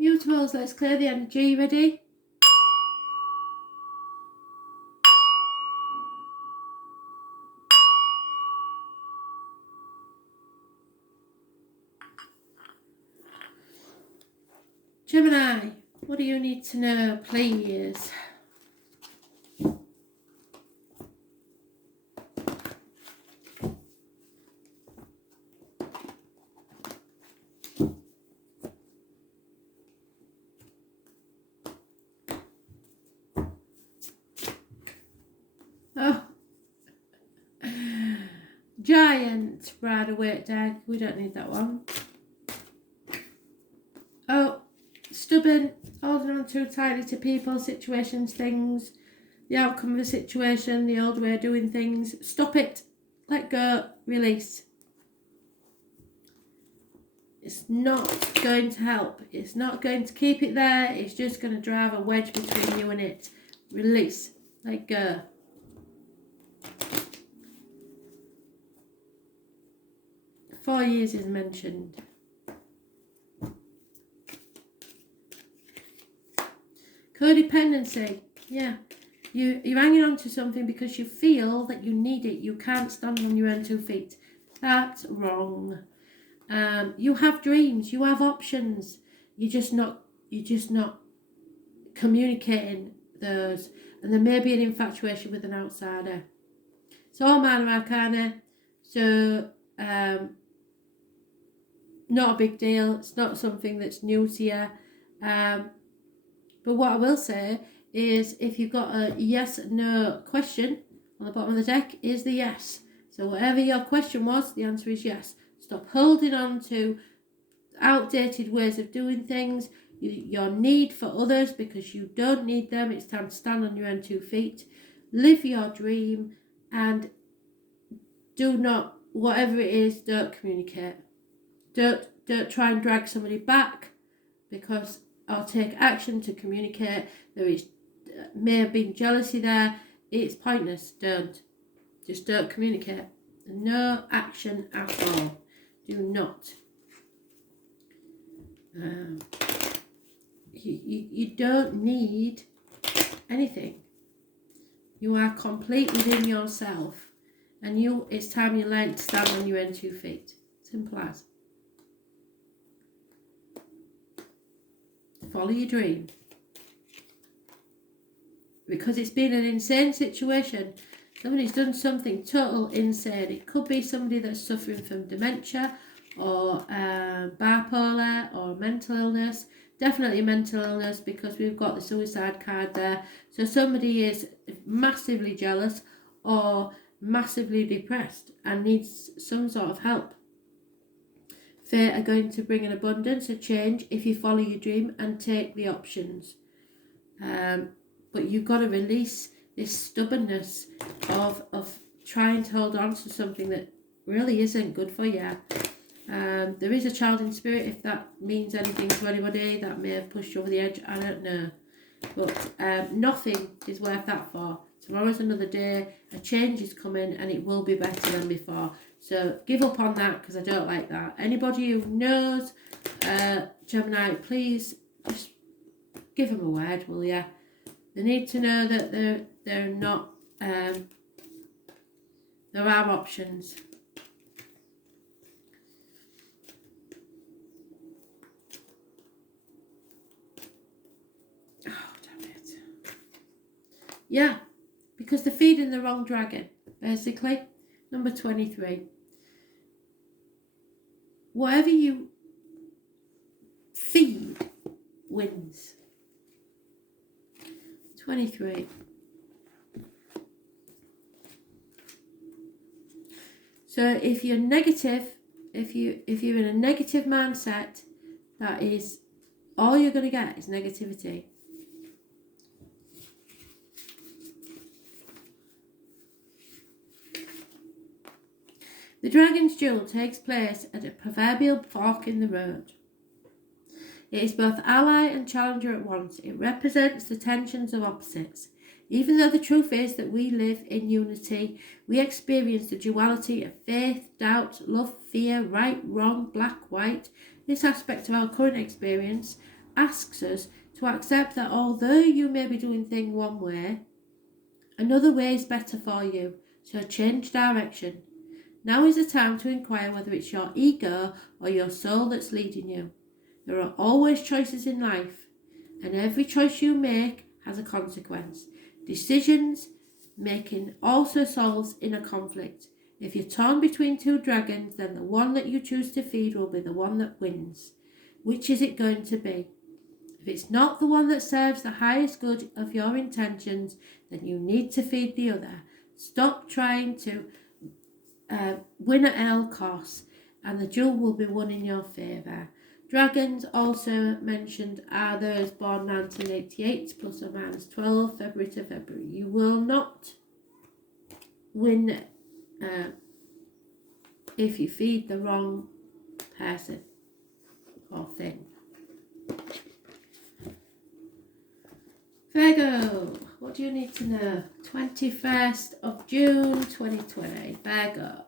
Mutables, let's clear the energy. Ready? Gemini, what do you need to know, please? Oh, Giant Rider-Waite deck. We don't need that one. Oh, stubborn, holding on too tightly to people, situations, things, the outcome of a situation, the old way of doing things. Stop it. Let go. Release. It's not going to help. It's not going to keep it there. It's just going to drive a wedge between you and it. Release. Let go. Four years is mentioned. Codependency. Yeah. You're hanging on to something because you feel that you need it. You can't stand on your own 2 feet. That's wrong. You have dreams. You have options. You're just not communicating those. And there may be an infatuation with an outsider. It's all minor arcana. So not a big deal. It's not something that's new to you. But what I will say is if you've got a yes/no question on the bottom of the deck, is the yes. So whatever your question was, the answer is yes. Stop holding on to outdated ways of doing things, your need for others because you don't need them. It's time to stand on your own 2 feet. Live your dream and do not, whatever it is, don't communicate. Don't try and drag somebody back because I'll take action to communicate. There may have been jealousy there. It's pointless. Just don't communicate. No action at all. Do not. You don't need anything. You are complete within yourself, and it's time you learn to stand on your own 2 feet. Simple as. Follow your dream. Because it's been an insane situation. Somebody's done something total insane. It could be somebody that's suffering from dementia or bipolar or mental illness. Definitely mental illness because we've got the suicide card there. So somebody is massively jealous or massively depressed and needs some sort of help. Fate are going to bring an abundance, a change, if you follow your dream and take the options. But you've got to release this stubbornness of trying to hold on to something that really isn't good for you. There is a child in spirit, if that means anything to anybody. That may have pushed you over the edge, I don't know. But nothing is worth that for. Tomorrow's another day, a change is coming and it will be better than before. So give up on that because I don't like that. Anybody who knows Gemini, please just give them a word, will you? They need to know that they're not, there are options. Oh, damn it. Yeah, because they're feeding the wrong dragon, basically. Number 23. Whatever you feed wins. 23. So if you're negative, if you're in a negative mindset, that is all you're going to get is negativity. The Dragon's Duel takes place at a proverbial fork in the road. It is both ally and challenger at once. It represents the tensions of opposites. Even though the truth is that we live in unity, we experience the duality of faith, doubt, love, fear, right, wrong, black, white. This aspect of our current experience asks us to accept that although you may be doing things one way, another way is better for you, so change direction. Now is the time to inquire whether it's your ego or your soul that's leading you. There are always choices in life, and every choice you make has a consequence. Decisions making also solves inner conflict. If you're torn between two dragons, then the one that you choose to feed will be the one that wins. Which is it going to be? If it's not the one that serves the highest good of your intentions, then you need to feed the other. Stop trying to win at all costs, and the duel will be won in your favour. Dragons also mentioned are those born 1988 plus or minus 12 February to February. You will not win if you feed the wrong person or thing. Virgo, what do you need to know? 21st of June 2020, Virgo.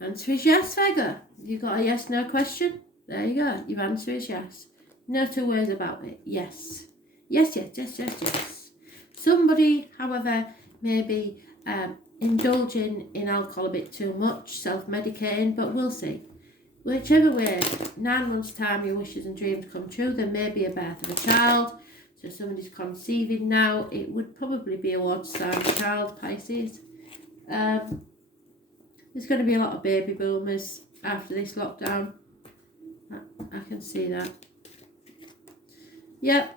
Answer is yes, Virgo. You got a yes/no question? There you go. Your answer is yes. No two ways about it. Yes. Yes, yes, yes, yes, yes. Somebody, however, may be indulging in alcohol a bit too much, self-medicating, but we'll see. Whichever way, 9 months' time, your wishes and dreams come true. There may be a birth of a child. So somebody's conceiving now. It would probably be a water sign child, Pisces. There's going to be a lot of baby boomers after this lockdown. I can see that. Yep.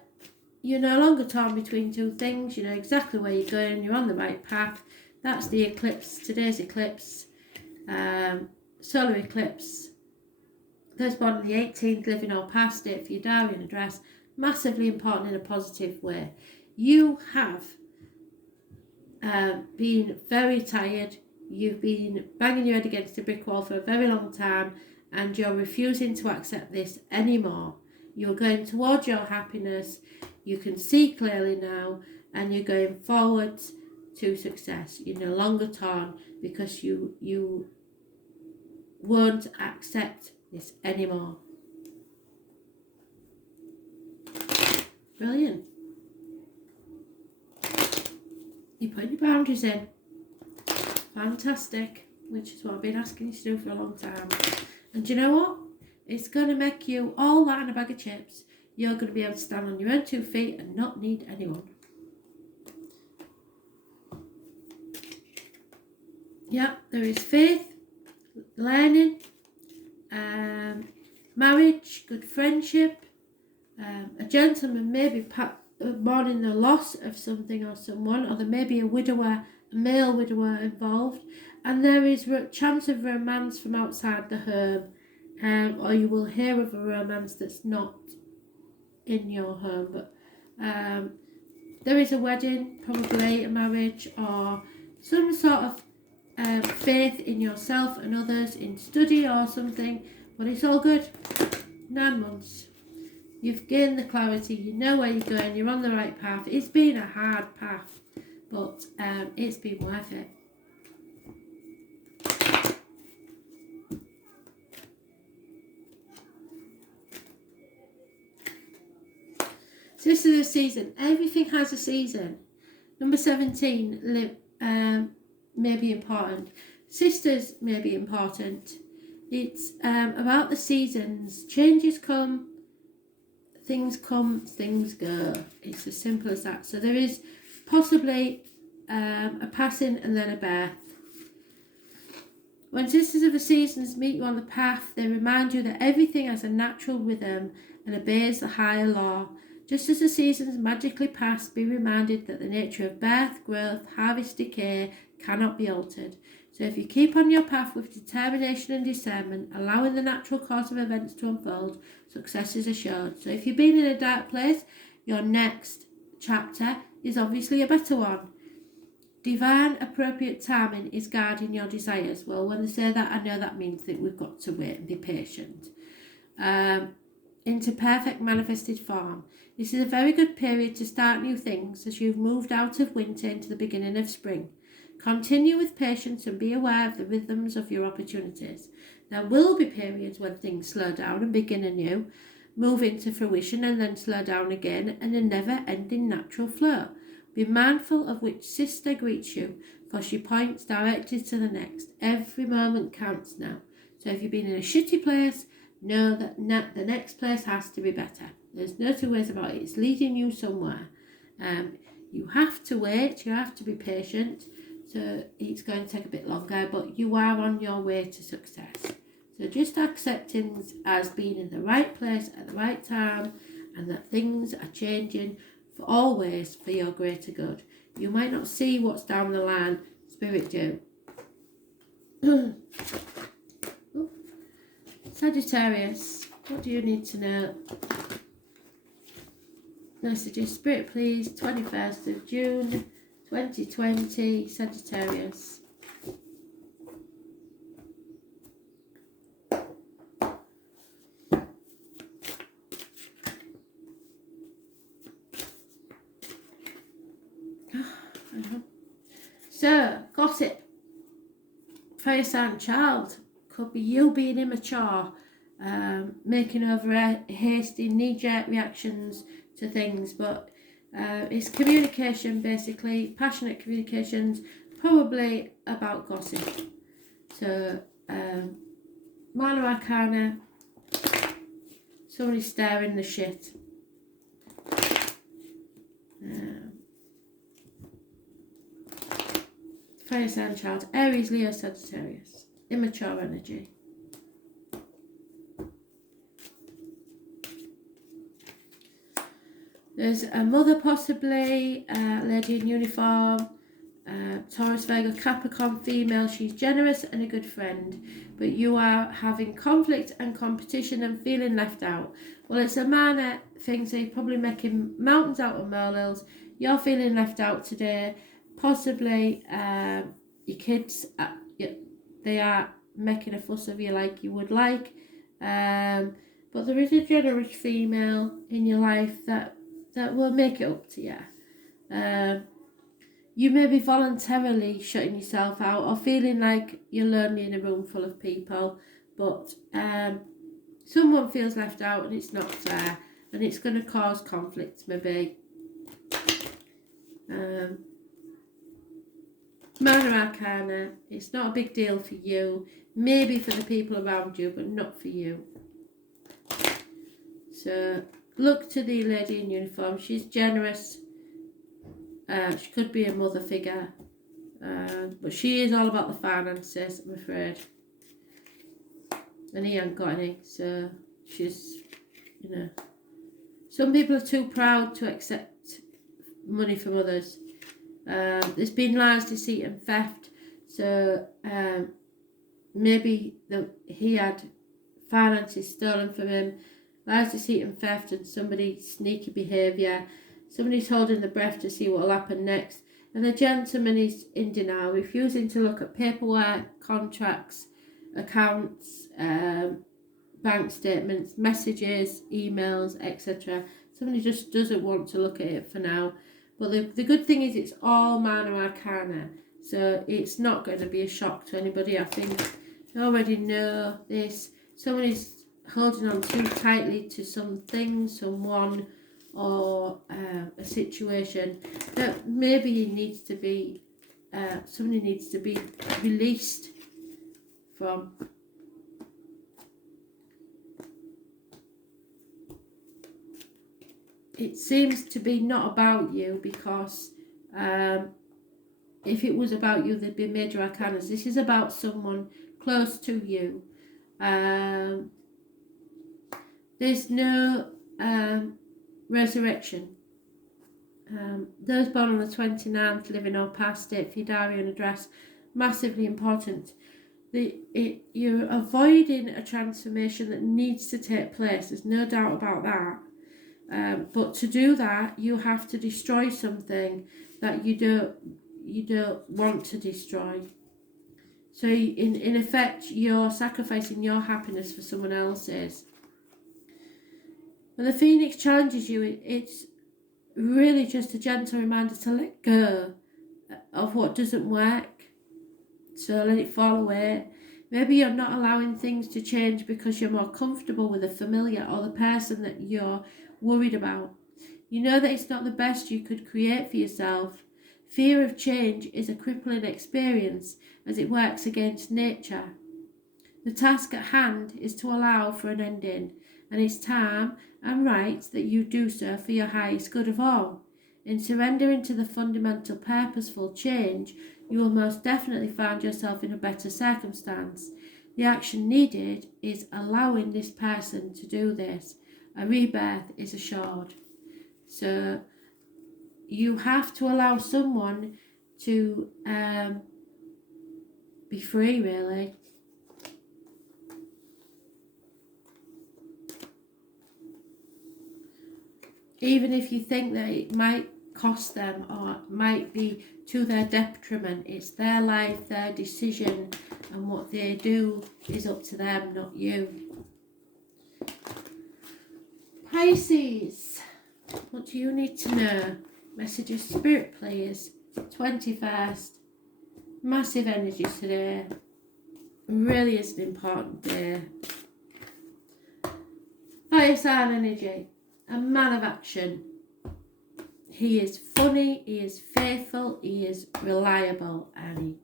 You're no longer torn between two things. You know exactly where you're going. You're on the right path. That's the eclipse. Today's eclipse. Solar eclipse. Those born on the 18th, living or past it, for your diary and address. Massively important in a positive way. You have been very tired. You've been banging your head against a brick wall for a very long time, and you're refusing to accept this anymore. You're going towards your happiness. You can see clearly now, and you're going forward to success. You're no longer torn because you won't accept this anymore. Brilliant. You're putting your boundaries in. Fantastic. Which is what I've been asking you to do for a long time. And do you know what? It's going to make you all that in a bag of chips. You're going to be able to stand on your own 2 feet and not need anyone. Yeah, there is faith, learning, marriage, good friendship, a gentleman may be mourning the loss of something or someone, or there may be a widower, a male widower involved, and there is a chance of romance from outside the home, or you will hear of a romance that's not in your home, but there is a wedding, probably a marriage, or some sort of faith in yourself and others, in study or something, but it's all good. 9 months. You've gained the clarity, you know where you're going, you're on the right path. It's been a hard path, but it's been worth it. This is a season. Everything has a season. Number 17 may be important. Sisters may be important. It's about the seasons. Changes come, things go. It's as simple as that. So there is possibly a passing and then a birth. When sisters of the seasons meet you on the path, they remind you that everything has a natural rhythm and obeys the higher law. Just as the seasons magically pass, be reminded that the nature of birth, growth, harvest, decay cannot be altered. So if you keep on your path with determination and discernment, allowing the natural course of events to unfold, success is assured. So if you've been in a dark place, your next chapter is obviously a better one. Divine appropriate timing is guiding your desires. Well, when they say that, I know that means that we've got to wait and be patient. Into perfect manifested form. This is a very good period to start new things as you've moved out of winter into the beginning of spring. Continue with patience and be aware of the rhythms of your opportunities. There will be periods when things slow down and begin anew, move into fruition and then slow down again, and a never-ending natural flow. Be mindful of which sister greets you, for she points directly to the next. Every moment counts now. So if you've been in a shitty place, know that the next place has to be better. There's no two ways about it. It's leading you somewhere. You have to wait. You have to be patient. So it's going to take a bit longer, but you are on your way to success. So just accept things as being in the right place at the right time, and that things are changing for always for your greater good. You might not see what's down the line. Spirit do. Sagittarius, what do you need to know? Messages, Spirit please, 21st of June 2020, Sagittarius. So, gossip. Fire sign child. Could be you being immature, making over hasty knee-jerk reactions to things, but it's communication basically, passionate communications, probably about gossip. So, Minor Arcana, somebody stirring the shit. Fire sign child, Aries, Leo, Sagittarius, immature energy. There's a mother possibly, lady in uniform, Taurus, Virgo, Capricorn, female. She's generous and a good friend, but you are having conflict and competition and feeling left out. Well, it's a minor thing, so you're probably making mountains out of molehills. You're feeling left out today. Possibly your kids, they are making a fuss of you like you would like. But there is a generous female in your life that will make it up to you. You may be voluntarily shutting yourself out or feeling like you're lonely in a room full of people, but someone feels left out and it's not fair, and it's going to cause conflict maybe. Minor Arcana, it's not a big deal for you, maybe for the people around you, but not for you. So look to the lady in uniform. She's generous. She could be a mother figure, but she is all about the finances, I'm afraid. And he ain't got any, so she's, some people are too proud to accept money from others. There's been lies, deceit and theft, so maybe he had finances stolen from him. Lies, deceit and theft, and somebody's sneaky behaviour. Somebody's holding the breath to see what will happen next. And the gentleman is in denial, refusing to look at paperwork, contracts, accounts, bank statements, messages, emails, etc. Somebody just doesn't want to look at it for now. But the good thing is it's all Minor Arcana, so it's not going to be a shock to anybody. I think you already know this. Someone is holding on too tightly to something, someone, or a situation that maybe needs to be, somebody needs to be released from. It seems to be not about you, because if it was about you, there'd be major arcanas. This is about someone close to you. There's no resurrection. Those born on the 29th, living or past, date, Fidarian address, massively important. You're avoiding a transformation that needs to take place. There's no doubt about that. But to do that, you have to destroy something that you don't want to destroy. So in effect, you're sacrificing your happiness for someone else's. When the Phoenix challenges you, it's really just a gentle reminder to let go of what doesn't work. So let it fall away. Maybe you're not allowing things to change because you're more comfortable with the familiar or the person that you're worried about. You know that it's not the best you could create for yourself. Fear of change is a crippling experience as it works against nature. The task at hand is to allow for an ending, and it's time and right that you do so for your highest good of all. In surrendering to the fundamental purposeful change, you will most definitely find yourself in a better circumstance. The action needed is allowing this person to do this. A rebirth is assured. So you have to allow someone to be free, really. Even if you think that it might cost them or might be to their detriment, it's their life, their decision, and what they do is up to them, not you. Pisces, what do you need to know? Message of Spirit, please. 21st. Massive energy today. Really is an important day. Fire sign energy. A man of action. He is funny, he is faithful, he is reliable, and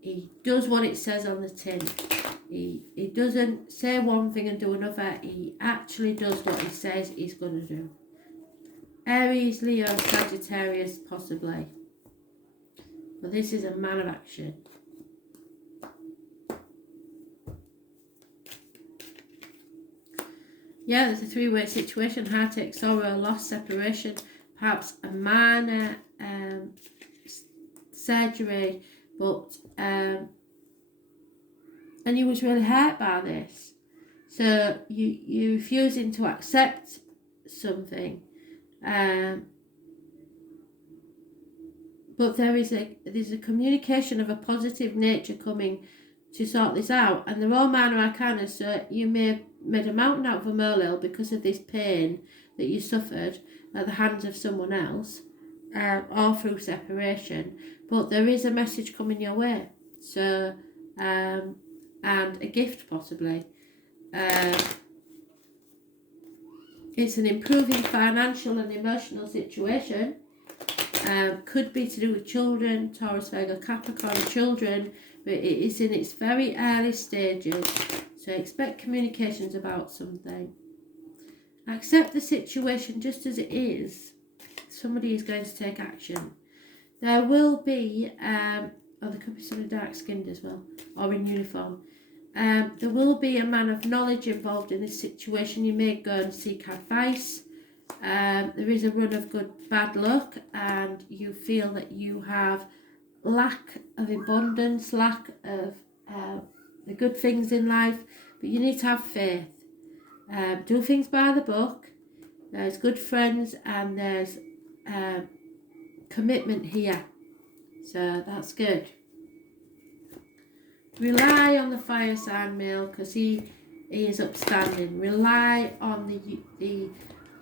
he does what it says on the tin. He doesn't say one thing and do another. He actually does what he says he's going to do. Aries, Leo, Sagittarius, possibly. But this is a man of action. Yeah, there's a three-way situation: heartache, sorrow, loss, separation, perhaps a minor surgery, but and he was really hurt by this. So you're refusing to accept something, but there's a communication of a positive nature coming to sort this out, and they're all minor arcana. So you may have made a mountain out of a molehill because of this pain that you suffered at the hands of someone else, or through separation. But there is a message coming your way. So, and a gift possibly. It's an improving financial and emotional situation. Could be to do with children, Taurus, Virgo, Capricorn, children, but it is in its very early stages. So expect communications about something. Accept the situation just as it is. Somebody is going to take action. There will be, there could be somebody dark skinned as well, or in uniform. There will be a man of knowledge involved in this situation. You may go and seek advice. There is a run of bad luck, and you feel that you have lack of abundance, lack of the good things in life, but you need to have faith. Do things by the book. There's good friends and there's commitment here, so that's good. Rely on the fire sign male because he is upstanding. Rely on the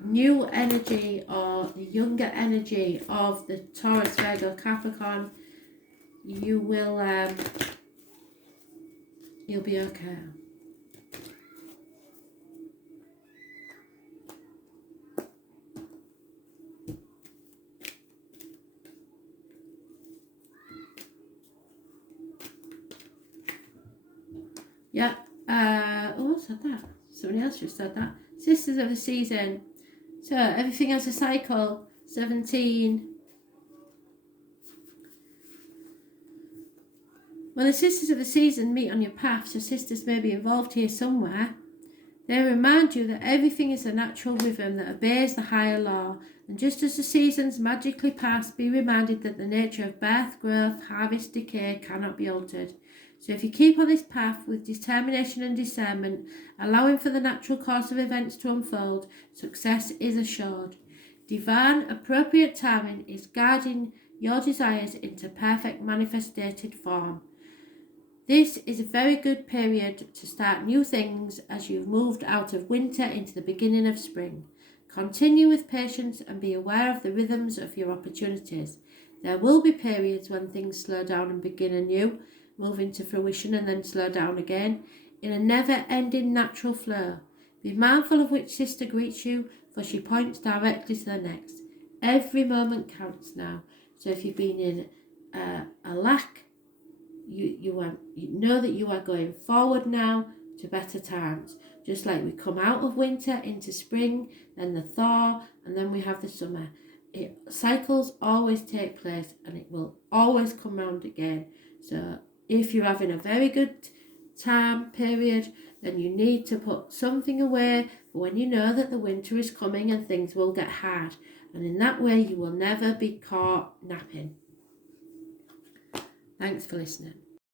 new energy or the younger energy of the Taurus, Virgo, Capricorn. You will you'll be okay. Yeah. Who said that? Somebody else just said that. Sisters of the season. So everything has a cycle. 17. When the sisters of the season meet on your path, so sisters may be involved here somewhere, they remind you that everything is a natural rhythm that obeys the higher law, and just as the seasons magically pass, be reminded that the nature of birth, growth, harvest, decay cannot be altered. So if you keep on this path with determination and discernment, allowing for the natural course of events to unfold, success is assured. Divine appropriate timing is guiding your desires into perfect manifested form. This is a very good period to start new things as you've moved out of winter into the beginning of spring. Continue with patience and be aware of the rhythms of your opportunities. There will be periods when things slow down and begin anew, move into fruition and then slow down again, in a never-ending natural flow. Be mindful of which sister greets you, for she points directly to the next. Every moment counts now. So if you've been in a lack, you know that you are going forward now to better times. Just like we come out of winter into spring, then the thaw, and then we have the summer. Cycles always take place and it will always come round again. So if you're having a very good time period, then you need to put something away for when you know that the winter is coming and things will get hard. And in that way, you will never be caught napping. Thanks for listening.